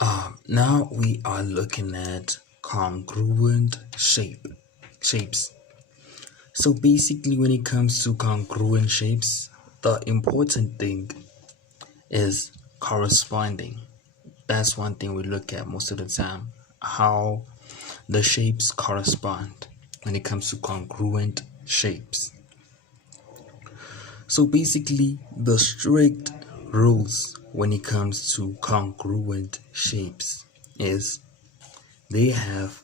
Now we are looking at congruent shapes. So basically, when it comes to congruent shapes, the important thing is corresponding. That's one thing we look at most of the time, how the shapes correspond when it comes to congruent shapes. So basically, the strict rules when it comes to congruent shapes is they have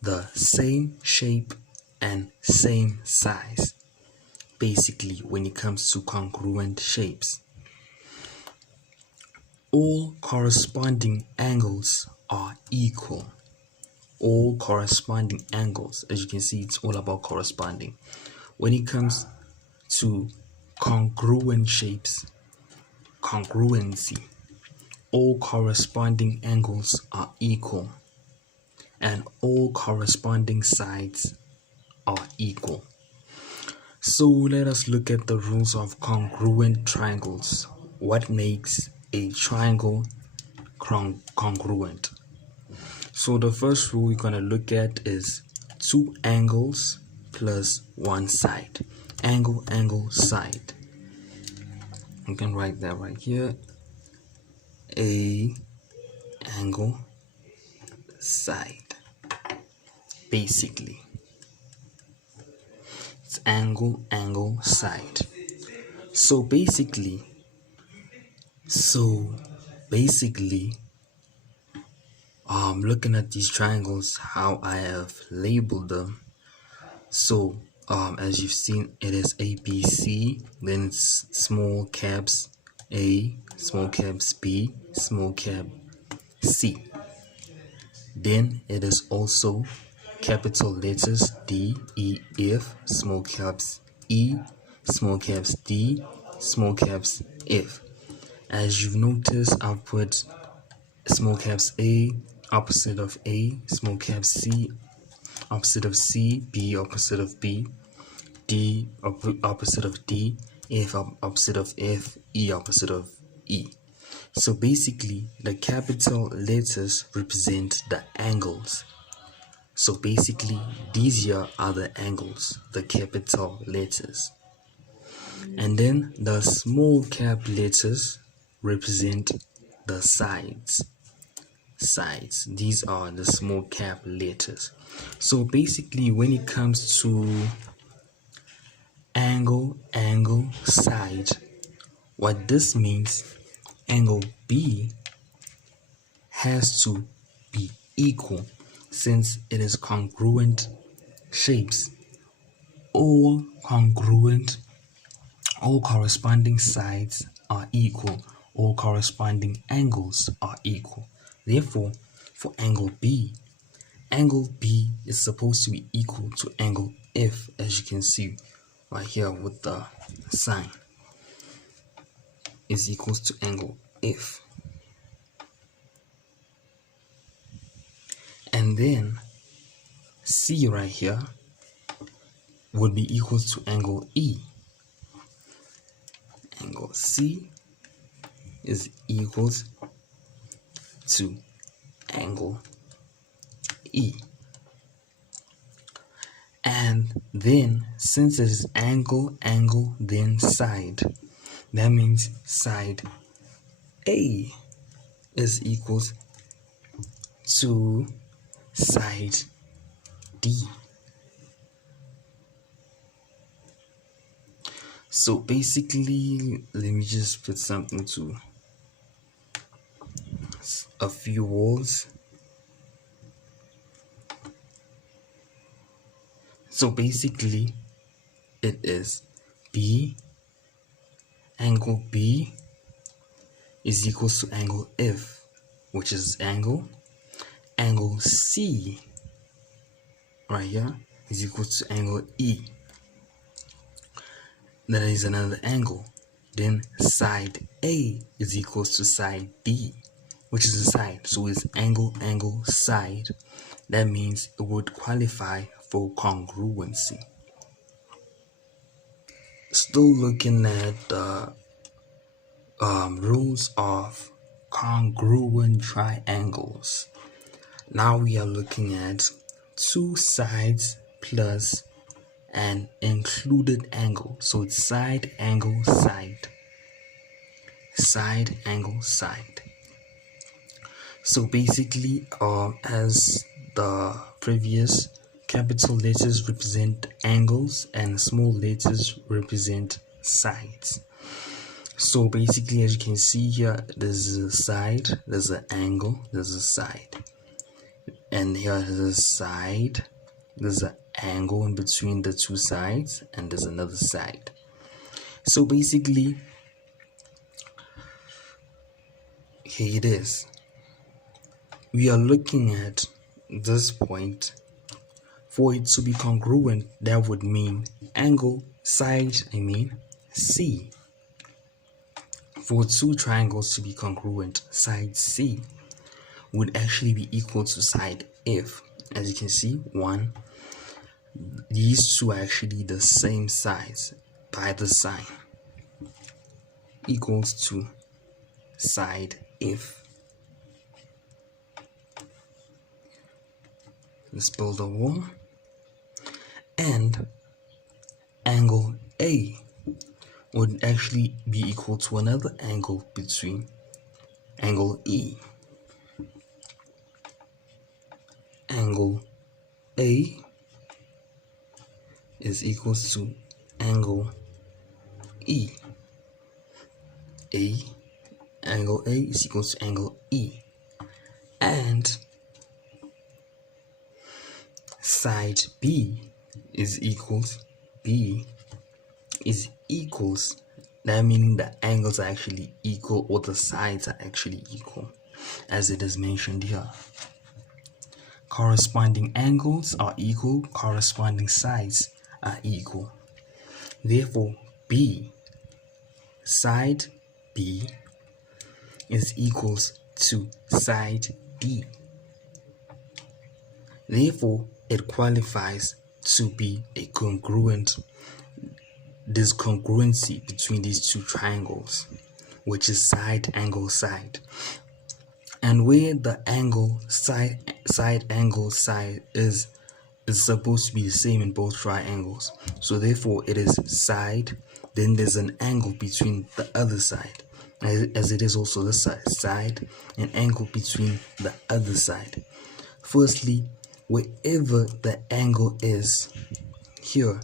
the same shape and same size. Basically, when it comes to congruent shapes, all corresponding angles are equal. All corresponding angles, as you can see, it's all about corresponding. When it comes to congruent shapes, congruency, all corresponding angles are equal and all corresponding sides are equal. So let us look at the rules of congruent triangles. What makes a triangle congruent? So the first rule we're going to look at is two angles plus one side. Angle, side. You can write that right here. A angle, side. Basically, it's angle, side. So basically, looking at these triangles, how I have labeled them. So as you've seen, it is ABC, then it's small caps A, small caps B, small cap C. Then it is also capital letters D, E, F, small caps E, small caps D, small caps F. As you've noticed, I've put small caps A, opposite of A, small caps C, opposite of C, B, opposite of B, D, opposite of D, F, opposite of F, E, opposite of E. So basically, the capital letters represent the angles. So basically, these here are the angles, the capital letters. And then the small cap letters represent the sides. These are the small cap letters. So basically, when it comes to angle, side, what this means, angle B has to be equal since it is congruent shapes. All corresponding sides are equal. All corresponding angles are equal. Therefore, for angle B is supposed to be equal to angle F, as you can see right here with the sign, is equals to angle F. And then C right here would be equal to angle E. Angle C is equals to angle E. And then since it is angle, then side, that means side A is equals to side D. So basically, let me just put something to a few walls. So basically, it is angle B is equals to angle F, which is angle C right here is equal to angle E. That is another angle. Then side A is equals to side D, which is a side. So it's angle, side. That means it would qualify for congruency. Still looking at the rules of congruent triangles. Now we are looking at two sides plus an included angle. So it's side, angle, side. Side, angle, side. So basically, as the previous, capital letters represent angles and small letters represent sides. So basically, as you can see here, there's a side, there's an angle, there's a side. And here is a side, there's an angle in between the two sides, and there's another side. So basically, here it is. We are looking at this point. For it to be congruent, that would mean angle side, C. For two triangles to be congruent, side C would actually be equal to side F. As you can see, these two are actually the same size by the sign, equals to side F. Let's build a wall. And angle A would actually be equal to another angle between angle E. Angle A is equals to angle E. Angle A is equals to angle E. And side B is equals, that meaning the angles are actually equal, or the sides are actually equal, as it is mentioned here. Corresponding angles are equal, corresponding sides are equal. Therefore, side B is equals to side D. Therefore, it qualifies to be a congruent. There's congruency between these two triangles, which is side, angle, side. And where the angle side angle side is supposed to be the same in both triangles. So therefore it is side, then there's an angle between the other side, as it is also the side, an angle between the other side. Firstly, wherever the angle is here,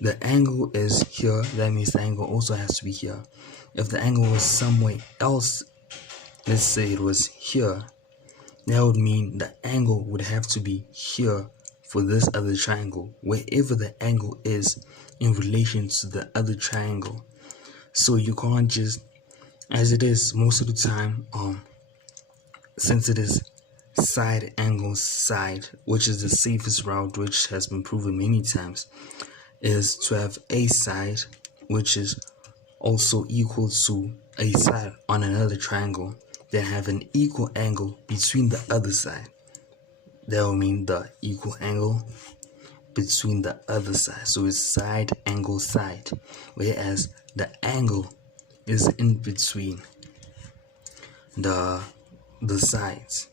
the angle is here, that means the angle also has to be here. If the angle was somewhere else, let's say it was here, that would mean the angle would have to be here for this other triangle, wherever the angle is in relation to the other triangle. So you can't just, as it is most of the time, since it is side angle side, which is the safest route, which has been proven many times, is to have a side which is also equal to a side on another triangle that have an equal angle between the other side. That will mean the equal angle between the other side. So it's side angle side, whereas the angle is in between the sides,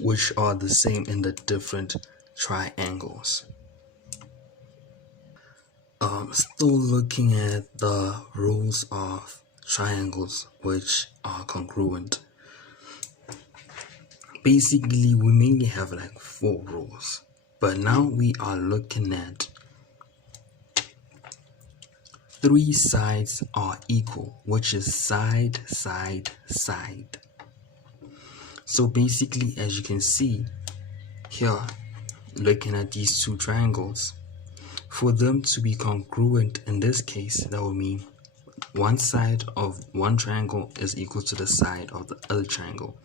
which are the same in the different triangles. Still looking at the rules of triangles which are congruent. Basically, we mainly have like 4 rules, but now we are looking at 3 sides are equal, which is side, side, side. So basically, as you can see here, looking at these 2 triangles, for them to be congruent in this case, that would mean one side of one triangle is equal to the side of the other triangle.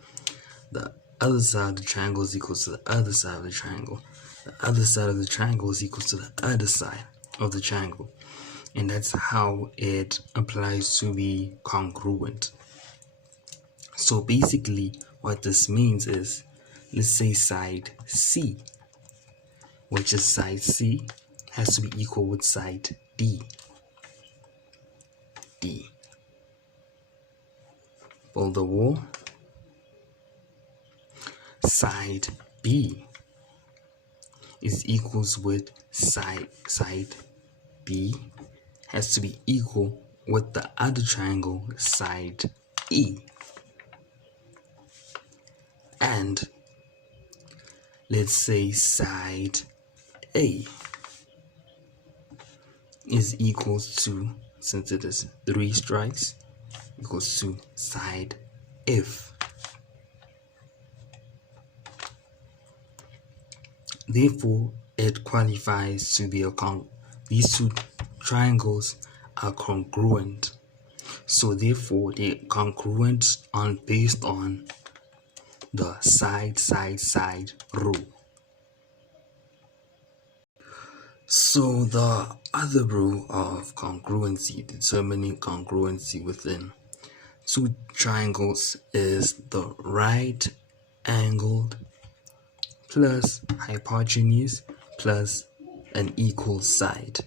The other side of the triangle is equal to the other side of the triangle. The other side of the triangle is equal to the other side of the triangle. And that's how it applies to be congruent. So basically, what this means is, let's say side C, which is side C, has to be equal with side D. Build a wall, side B is equals with side B has to be equal with the other triangle side E. And let's say side A is equals to, since it is 3 strikes, equals to side F. Therefore, it qualifies to be these two triangles are congruent. So therefore, they're congruent based on the side rule. So the other rule of congruency, determining congruency within two triangles, is the right angled plus hypotenuse plus an equal side.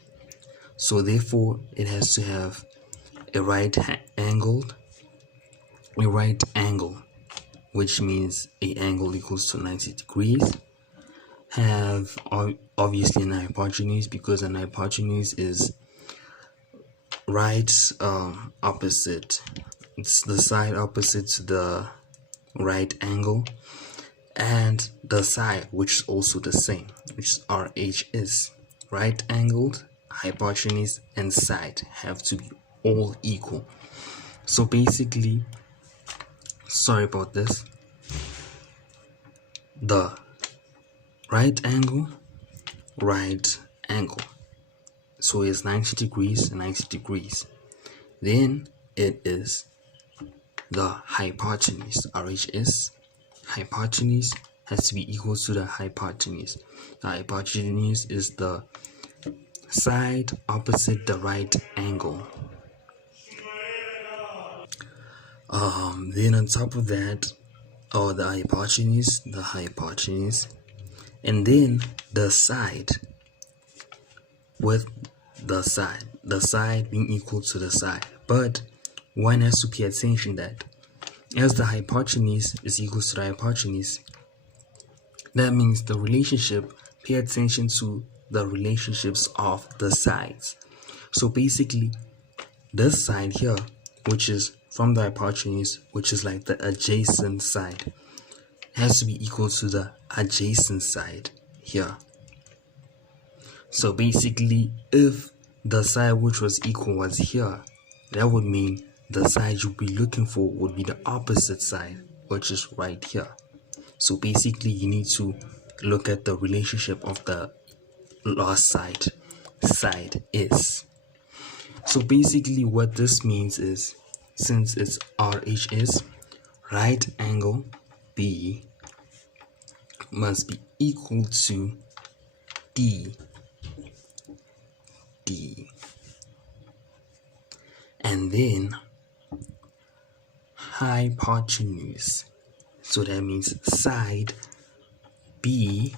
So therefore, it has to have a right angle, which means a angle equals to 90 degrees. Have obviously an hypotenuse, because an hypotenuse is right opposite. It's the side opposite to the right angle, and the side which is also the same, which is RHS. Right angled, hypotenuse, and side have to be all equal. So basically, sorry about this, the right angle, so it's 90 degrees, then it is the hypotenuse, RHS. Hypotenuse has to be equal to the hypotenuse. The hypotenuse is the side opposite the right angle. Then on top of that, the hypotenuse, and then the side with the side being equal to the side. But one has to pay attention that as the hypotenuse is equal to the hypotenuse, that means the relationship, pay attention to the relationships of the sides. So basically, this side here, which is from the hypotenuse, which is like the adjacent side, has to be equal to the adjacent side here. So basically, if the side which was equal was here, that would mean the side you'd be looking for would be the opposite side, which is right here. So basically, you need to look at the relationship of the last side is. So basically what this means is, since it's RHS, right angle B must be equal to D, and then hypotenuse. So that means side B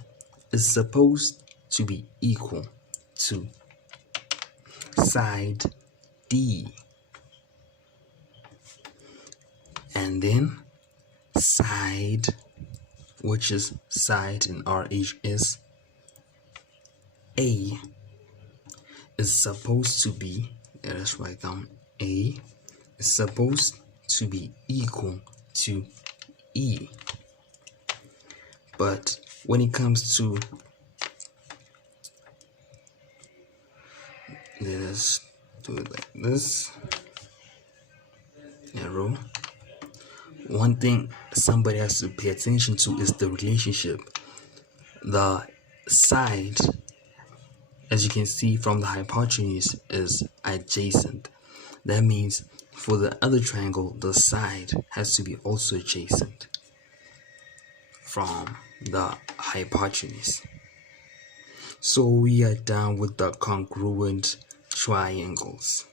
is supposed to be equal to side D, and then side, which is side in RHS, A is supposed to be, let's write down, A is supposed to be equal to E. But when it comes to, let's do it like this, arrow. One thing somebody has to pay attention to is the relationship. The side, as you can see from the hypotenuse, is adjacent. That means for the other triangle, the side has to be also adjacent from the hypotenuse. So we are done with the congruent triangles.